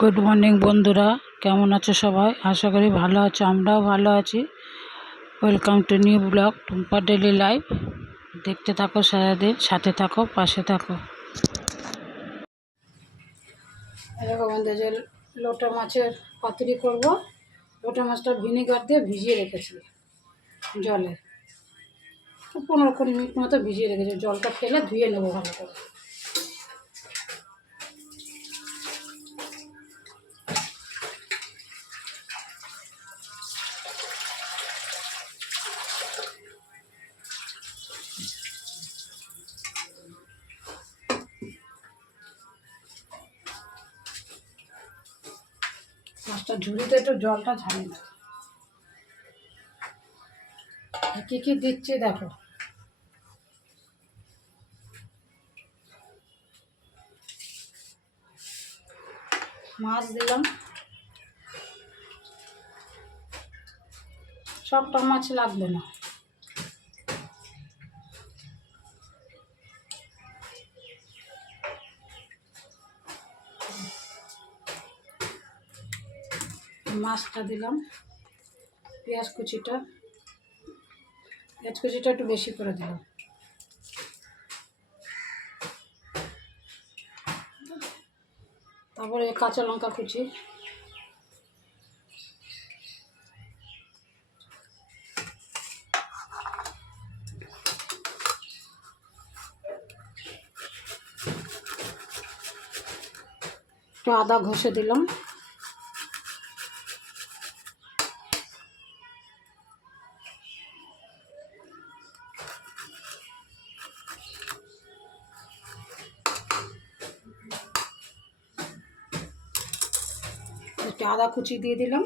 Good morning বন্ধুরা। কেমন আছো সবাই? আশা করি ভালো আছো, আমরাও ভালো আছি। Welcome to new blog Tumpa daily life দেখতে থাকো সারাদিন, সাথে থাকো, পাশে থাকো। দেখো বন্ধু যে লোটা মাছের পাতুরি করব। লোটা মাছটা ভিনিগার দিয়ে ভিজিয়ে রেখেছি জলে। পনেরো কুড়ি মিনিট মতো ভিজিয়ে রেখেছি। জলটা ফেলে ধুয়ে নেব ভালো করে। ঝুড়িতে একটু জলটা ঝাড়ে না কী কী দিচ্ছি দেখো। মাছ দিলাম। সবটা মাছ লাগবে না। মাছটা দিলাম, পেঁয়াজ কুচিটা। পেঁয়াজ কুচিটা একটু বেশি করে দিলাম। তারপরে কাঁচা লঙ্কা কুচি। একটু আদা ঘষে দিলাম। একটু আদা কুচি দিয়ে দিলাম।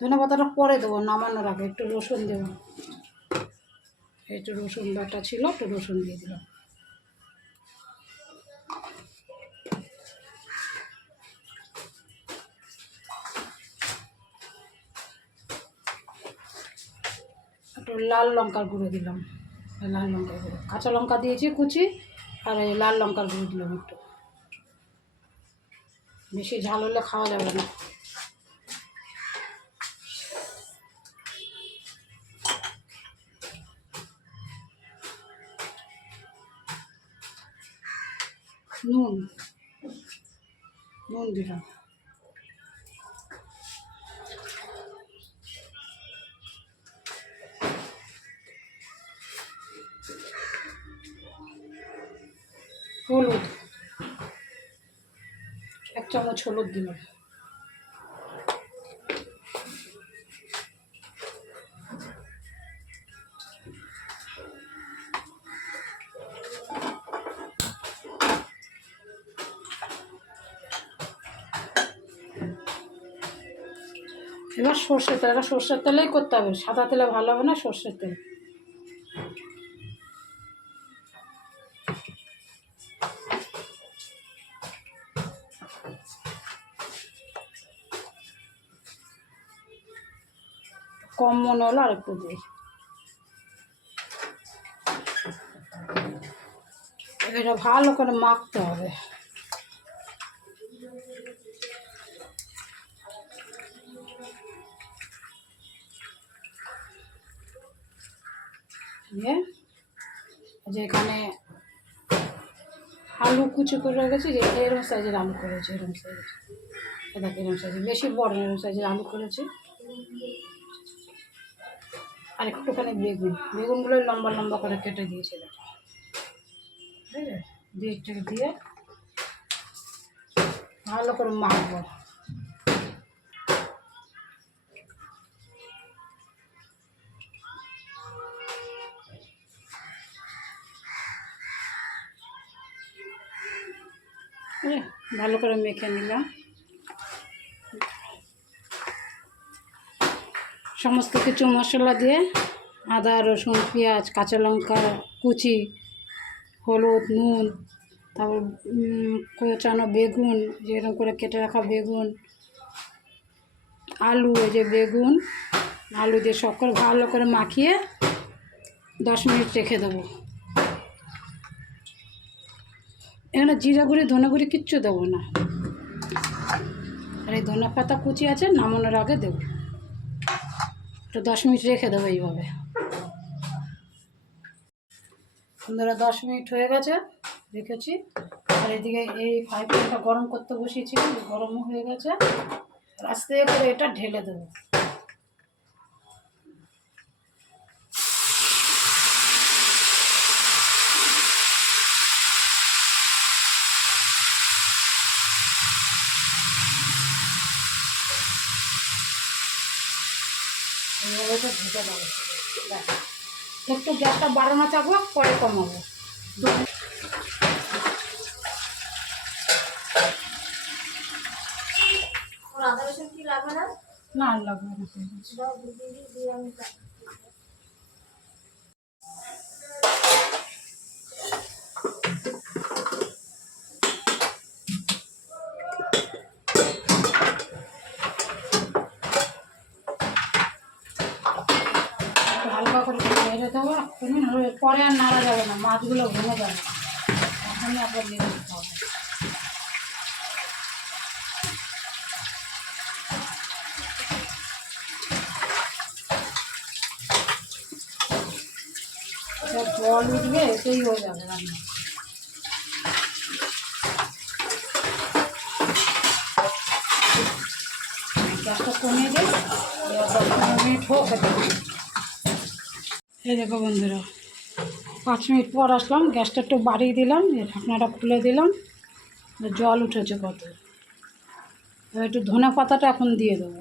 ধনে পাতাটা পরে দেবো, নামানোর আগে একটু রসুন দেবো। একটু রসুন বাটা ছিল, একটু রসুন দিয়ে দিলাম। একটু লাল লঙ্কার গুঁড়ো দিলাম। লাল লঙ্কার গুঁড়ো। কাঁচা লঙ্কা দিয়েছি কুচি, আর এই লাল লঙ্কার গুঁড়ো দিলাম একটু। বেশি ঝাল হলে খাওয়া যাবে না। নুন। নুন দিলাম। হলুদ। চামচ হলুদ দিলাম এবার সর্ষের তেল এটা সর্ষের তেলেই করতে হবে। সাদা তেলে ভালো হবে না সর্ষের তেল? কম মনে হলো আর একটু দিই এটা ভালো করে মাখতে হবে। দিয়ে যে এখানে আলু কুচি করে রেখেছি যে এরকম সাইজের আলু করেছি এরকম সাইজের এটা এরকম সাইজের বেশি বড় না, এরকম সাইজের আলু করেছি। আর একটুখানি বেগুন, বেগুনগুলো লম্বা লম্বা করে কেটে দিয়েছিল ঠিক আছে দিয়ে দিয়ে ভালো করে মাখবো। ভালো করে মেখে নিলাম। সমস্ত কিছু মশলা দিয়ে আদা, রসুন, পেঁয়াজ, কাঁচা লঙ্কা, কুচি, হলুদ, নুন, তারপর কোচানো বেগুন, যেরকম করে কেটে রাখা বেগুন, আলু, এই যে বেগুন, আলু দিয়ে সব করে ভালো করে মাখিয়ে দশ মিনিট রেখে দেবো। এখানে জিরা গুঁড়ি, ধনে গুঁড়ি কিচ্ছু দেবো না। আর এই ধনে পাতা কুচি আছে, নামানোর আগে দেবো। একটু দশ মিনিট রেখে দেবো এইভাবে। বন্ধুরা, দশ মিনিট হয়ে গেছে, রেখেছি। আর এদিকে এই ফ্রাই প্যানটা গরম করতে বসিয়েছি গরমও হয়ে গেছে। আস্তে করে এটা ঢেলে দেবো। এটা ঢেকে দেবো একটু গ্যাসটা বাড়ানো চাবো পরে কমাবো। আদা রসুন কি লাগবে না? না আর লাগবে না হয়ে গেছে। দাও দিয়ে দিই দিয়ে আমি কাটি। একটু হালকা করে নেড়ে দেবো নাহলে পরে আর নাড়া যাবে না, মাছগুলো ভেঙে যাবে। এখনই আবার নেড়ে দিতে জল উঠবে, এতেই হয়ে যাবে রান্না। গ্যাসটা কমিয়ে দিই দশ পনেরো মিনিট হোক এই দেখো বন্ধুরা, পাঁচ মিনিট পর আসলাম, গ্যাসটা একটু বাড়িয়ে দিলাম ঢাকনাটা খুলে দিলাম জল উঠেছে কত। একটু ধনে পাতাটা এখন দিয়ে দেবো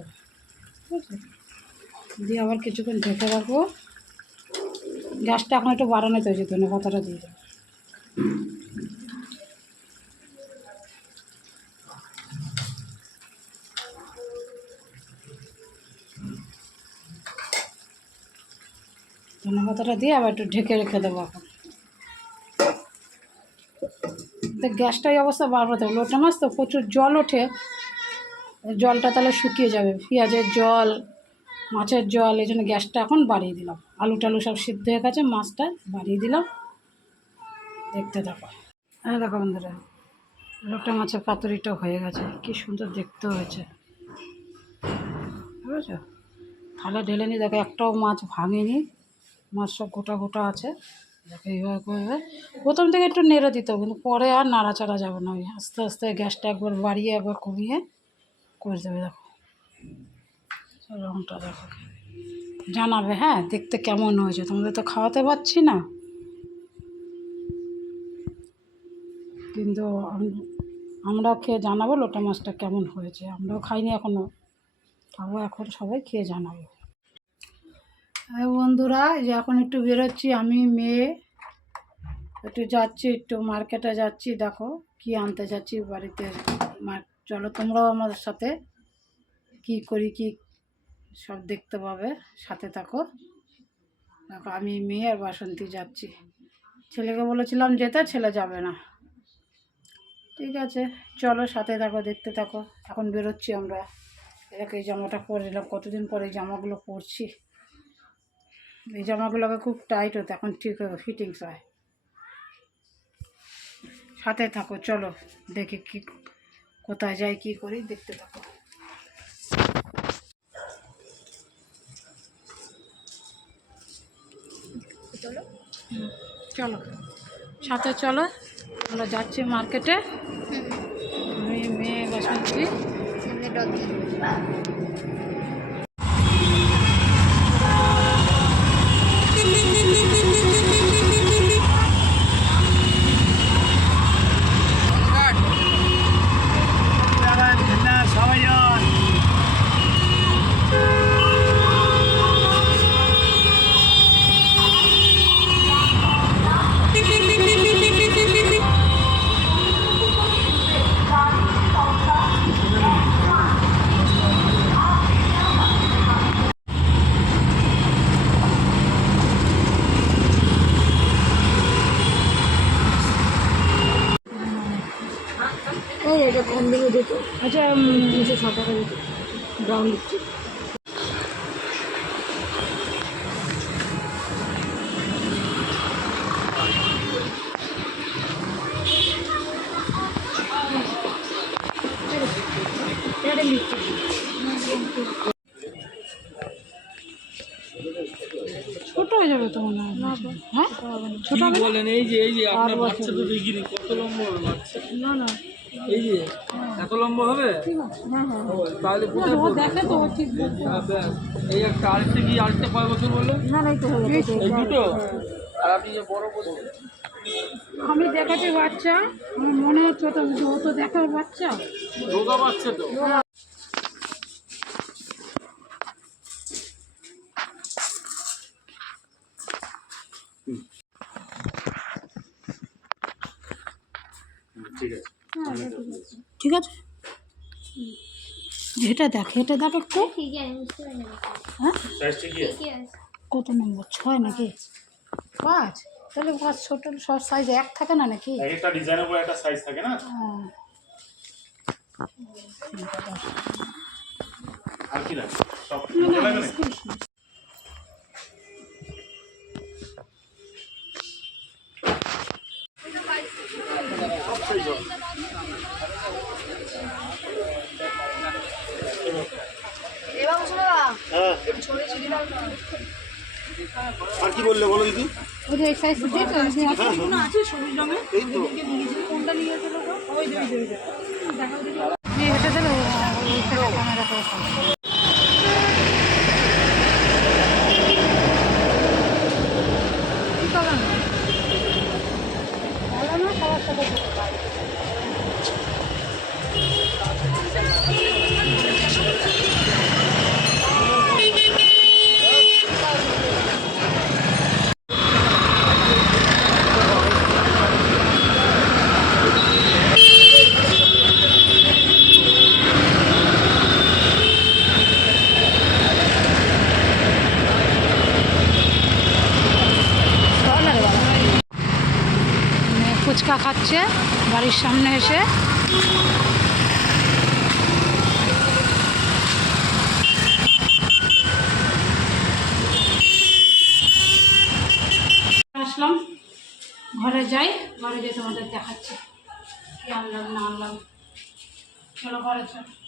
দিয়ে আবার কিছুক্ষণ ঢেকে রাখব। গ্যাসটা এখন একটু বাড়ানো হয়েছে, ধনে পাতাটা দিয়ে দেবো। ধনে পাতাটা দিয়ে আবার একটু ঢেকে রেখে দেবো এখন। তো গ্যাসটাই অবস্থা বাড়াতে হবে। লোটা মাছ তো প্রচুর জল ওঠে। জলটা তাহলে শুকিয়ে যাবে। পেঁয়াজের জল, মাছের জল, এই জন্য গ্যাসটা এখন বাড়িয়ে দিলাম। আলু টালু সব সিদ্ধ হয়ে গেছে, মাছটা বাড়িয়ে দিলাম। দেখতে থাকো। হ্যাঁ দেখো বন্ধুরা, লোটা মাছের পাতুরিটা হয়ে গেছে। কি সুন্দর দেখতে হয়েছে। বুঝেছ? থালা ঢেলে নি, দেখো একটাও মাছ ভাঙেনি। মাছ সব গোটা গোটা আছে। দেখো এইভাবে করবে প্রথম থেকে একটু নেড়ে দিতে কিন্তু পরে আর নাড়াচাড়া যাবে না ওই আস্তে আস্তে গ্যাসটা একবার বাড়িয়ে একবার কমিয়ে করে দেবে, দেখো। রঙটা দেখো। জানাবে হ্যাঁ দেখতে কেমন হয়েছে। তোমাদের তো খাওয়াতে পারছি না। কিন্তু আম- আমরা খেয়ে জানাব লোটা মাছটা কেমন হয়েছে। আমরাও খাইনি এখনও খাব এখন সবাই, খেয়ে জানাব। হ্যাঁ বন্ধুরা যে এখন একটু বেরোচ্ছি আমি, মেয়ে। একটু যাচ্ছি, একটু মার্কেটে যাচ্ছি, দেখো কি আনতে যাচ্ছি বাড়িতে। চলো তোমরাও আমাদের সাথে কি করি, কি সব দেখতে পাবে, সাথে থাকো। দেখো আমি, মেয়ে আর বাসন্তী যাচ্ছি। ছেলেকে বলেছিলাম যেতে, ছেলে যাবে না। ঠিক আছে, চলো সাথে থাকো, দেখতে থাকো। এখন বেরোচ্ছি আমরা। এরকম এই জামাটা পরে নিলাম, কতদিন পরে এই জামাগুলো পরছি? এই জামাগুলোকে খুব টাইট হতো এখন ঠিক হবে ফিটিংস হয়। সাথে থাকো চলো দেখি কি কোথায় যাই কি করি দেখতে থাকো। হুম, চলো। সাথে চলো আমরা যাচ্ছি মার্কেটে আমি মেয়ে বসন্তি ব্রাউন লিপস্টিক ছোট হয়ে যাবে তো মনে হয়। হ্যাঁ? বলেন এই যে এই যে আপনার বাচ্চা কত লম্বা না না। এই যে এত লম্বা হবে? হ্যাঁ হ্যাঁ তাহলে? দেখে তো ঠিক। হ্যাঁ, এই একটা আরেকটা কি আরেকটা কয় বছর না না এই তো হয়ে এই দুটো? আর আপনি যে বড় বলছেন? আমি দেখাচ্ছি বাচ্চা। আমার মনে হচ্ছে ওটা ও তো দেখার বাচ্চা। রোগা বাচ্চা তো। ঠিক আছে। এটা দেখ এটা দেখ একটু। ঠিক আছে বুঝতে পারলাম হ্যাঁ? ঠিকই আছে? কত নম্বর ছয় নাকি? পাঁচ? তাহলে পাঁচ ছোট সব সাইজ এক থাকে না নাকি? এক একটা ডিজাইনের উপর একটা সাইজ থাকে না? হ্যাঁ। আর কি লাগে সব না, ভালো না, লাগে না? আর কি বললে বলো দিদি ওই যে এই সাইজ দিয়েছ এই তো এটা দিলে ওই ক্যামেরা করে ফেলো। কি করলাম? ভালো না সবার সাথে যেতে পারি। মেয়ে ফুচকা খাচ্ছে বাড়ির সামনে এসে। আসলাম, ঘরে যাই, ঘরে গিয়ে তোমাদের দেখাচ্ছি। কি আনলাম, না আনলাম। চলো, ঘরে চলো।